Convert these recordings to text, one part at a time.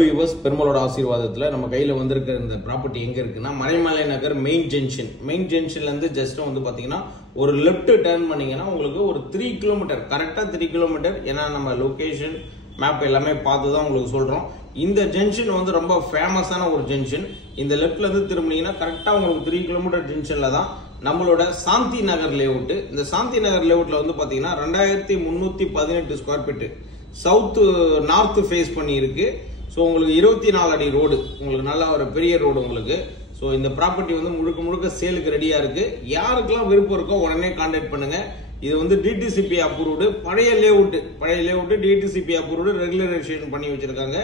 Viewers பெருமாளோட ஆசீர்வாதத்தில் நம்ம கையில் வந்திருக்கிற இந்த ப்ராப்பர்ட்டி எங்கே இருக்குன்னா மறைமலை நகர் மெயின் ஜங்ஷன்லேருந்து ஜஸ்ட் வந்து பார்த்தீங்கன்னா ஒரு லெஃப்ட் டர்ன் பண்ணீங்கன்னா உங்களுக்கு ஒரு 3 கிலோமீட்டர் கரெக்டாக 3 கிலோமீட்டர். ஏன்னா நம்ம லொக்கேஷன் மேப் எல்லாமே பார்த்து தான் உங்களுக்கு சொல்கிறோம். இந்த ஜங்ஷன் வந்து ரொம்ப ஃபேமஸான ஒரு ஜங்ஷன். இந்த லெஃப்ட்லேருந்து திரும்பினீங்கன்னா கரெக்டாக உங்களுக்கு 3 கிலோமீட்டர் ஜங்ஷனில் தான் நம்மளோட சாந்தி நகர் லேஅவுட். இந்த சாந்தி நகர் லேஅவுட்ல வந்து பார்த்தீங்கன்னா 2318 square feet south north face பண்ணி இருக்கு. ஸோ உங்களுக்கு 24 அடி ரோடு, உங்களுக்கு நல்ல ஒரு பெரிய ரோடு உங்களுக்கு. ஸோ இந்த ப்ராப்பர்ட்டி வந்து முழுக்க முழுக்க சேலுக்கு ரெடியா இருக்கு. யாருக்கெல்லாம் விருப்பம் இருக்கோ உடனே கான்டாக்ட் பண்ணுங்க. இது வந்து டிடிசிபி அப்ரூவ்டு பழைய லேஅவுட் டிடிசிபி அப்ரூவ்டு ரெகுலரைசேஷன் பண்ணி வச்சிருக்காங்க.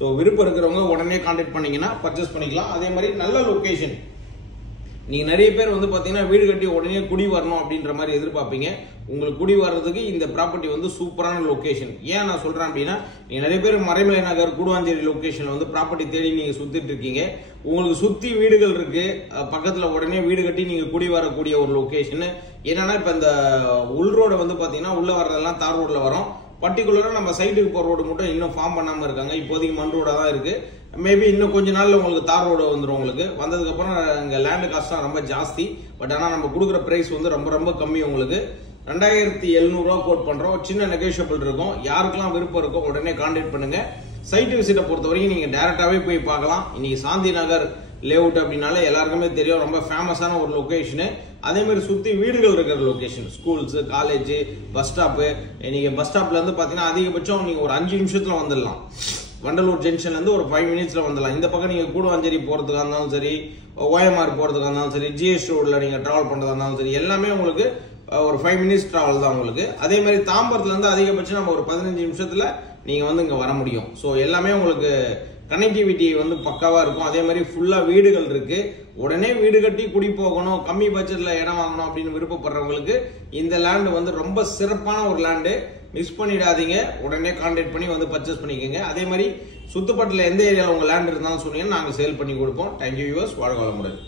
ஸோ விருப்பம் இருக்கிறவங்க உடனே கான்டாக்ட் பண்ணீங்கன்னா பர்ச்சேஸ் பண்ணிக்கலாம். அதே மாதிரி நல்ல லொகேஷன். நீங்க நிறைய பேர் வந்து பாத்தீங்கன்னா வீடு கட்டி உடனே குடி வரணும் அப்படின்ற மாதிரி எதிர்பார்ப்பீங்க. உங்களுக்கு குடி வர்றதுக்கு இந்த ப்ராப்பர்ட்டி வந்து சூப்பரான லொகேஷன். ஏன் நான் சொல்றேன் அப்படின்னா, நீங்க நிறைய பேர் மறைமலை நகர் கூடுவாஞ்சேரி லொகேஷன்ல வந்து ப்ராப்பர்ட்டி தேடி நீங்க சுத்திட்டு இருக்கீங்க. உங்களுக்கு சுத்தி வீடுகள் இருக்கு, பக்கத்துல உடனே வீடு கட்டி நீங்க குடி வரக்கூடிய ஒரு லொகேஷன். என்னன்னா இப்ப இந்த உள் ரோடு வந்து பாத்தீங்கன்னா உள்ள வர்றதெல்லாம் தார் ரோட்ல வரும். பர்டிகுலரா நம்ம சைட்டுக்கு போற ரோடு மட்டும் இன்னும் ஃபார்ம் பண்ணாம இருக்காங்க. இப்போதைக்கு மண் ரோடா தான் இருக்கு. மேபி இன்னும் கொஞ்ச நாள்ல உங்களுக்கு தார் ரோடு வந்துடும். உங்களுக்கு வந்ததுக்கு அப்புறம் இங்க லேண்ட் காஸ்ட் ரொம்ப ஜாஸ்தி. பட் ஆனா நம்ம கொடுக்குற பிரைஸ் வந்து ரொம்ப ரொம்ப கம்மி. உங்களுக்கு 2700 ரூபா கோட் பண்றோம். சின்ன நெகோஷியபிள் இருக்கும். யாருக்கெல்லாம் விருப்பம் இருக்கோ உடனே கான்டாக்ட் பண்ணுங்க. சைட் விசிட்டை பொறுத்த வரைக்கும் நீங்க டைரக்டாவே போய் பார்க்கலாம். இன்னைக்கு சாந்தி நகர் லேஅவுட் அப்படின்னால எல்லாருக்குமே தெரியும், ரொம்ப ஃபேமஸான ஒரு லொகேஷன். அதே மாதிரி சுத்தி வீடுகள் இருக்கிற location, schools, college, bus stop. நீங்க பஸ் ஸ்டாப்ல இருந்து பாத்தீங்கன்னா அதிகபட்சம் நீங்க ஒரு 5 நிமிஷத்துல வந்துடலாம். வண்டலூர் ஜங்ஷன்ல இருந்து ஒரு 5 மினிட்ஸ்ல வந்துடலாம். இந்த பக்கம் நீங்க கூடுவாஞ்சேரி போறதுக்கா இருந்தாலும் சரி, ஓஎம்ஆர் போறதுக்கா இருந்தாலும் சரி, ஜிஎஸ் ரோட்ல நீங்க டிராவல் பண்றதா இருந்தாலும் சரி, எல்லாமே உங்களுக்கு ஒரு 5 மினிட்ஸ் டிராவல் தான் உங்களுக்கு. அதே மாதிரி தாம்பரத்துல இருந்து அதிகபட்சம் நம்ம ஒரு 15 நிமிஷத்துல நீங்க வந்து இங்க வர முடியும். ஸோ எல்லாமே உங்களுக்கு கனெக்டிவிட்டி வந்து பக்காவா இருக்கும். அதே மாதிரி ஃபுல்லா வீடுகள் இருக்கு. உடனே வீடு கட்டி குடி போகணும், கம்மி பட்ஜெட்ல இடம் வாங்கணும் அப்படின்னு விருப்பப்படுறவங்களுக்கு இந்த லேண்ட் வந்து ரொம்ப சிறப்பான ஒரு லேண்டு. மிஸ் பண்ணிடாதீங்க. உடனே கான்டாக்ட் பண்ணி வந்து பர்ச்சேஸ் பண்ணிக்கோங்க. அதே மாதிரி சுத்துப்பட்டில் எந்த ஏரியாவில் உங்க லேண்ட் இருந்தாலும் சொன்னீங்கன்னா நாங்கள் சேல் பண்ணி கொடுப்போம். Thank you viewers. வாழ்க வளமுடன்.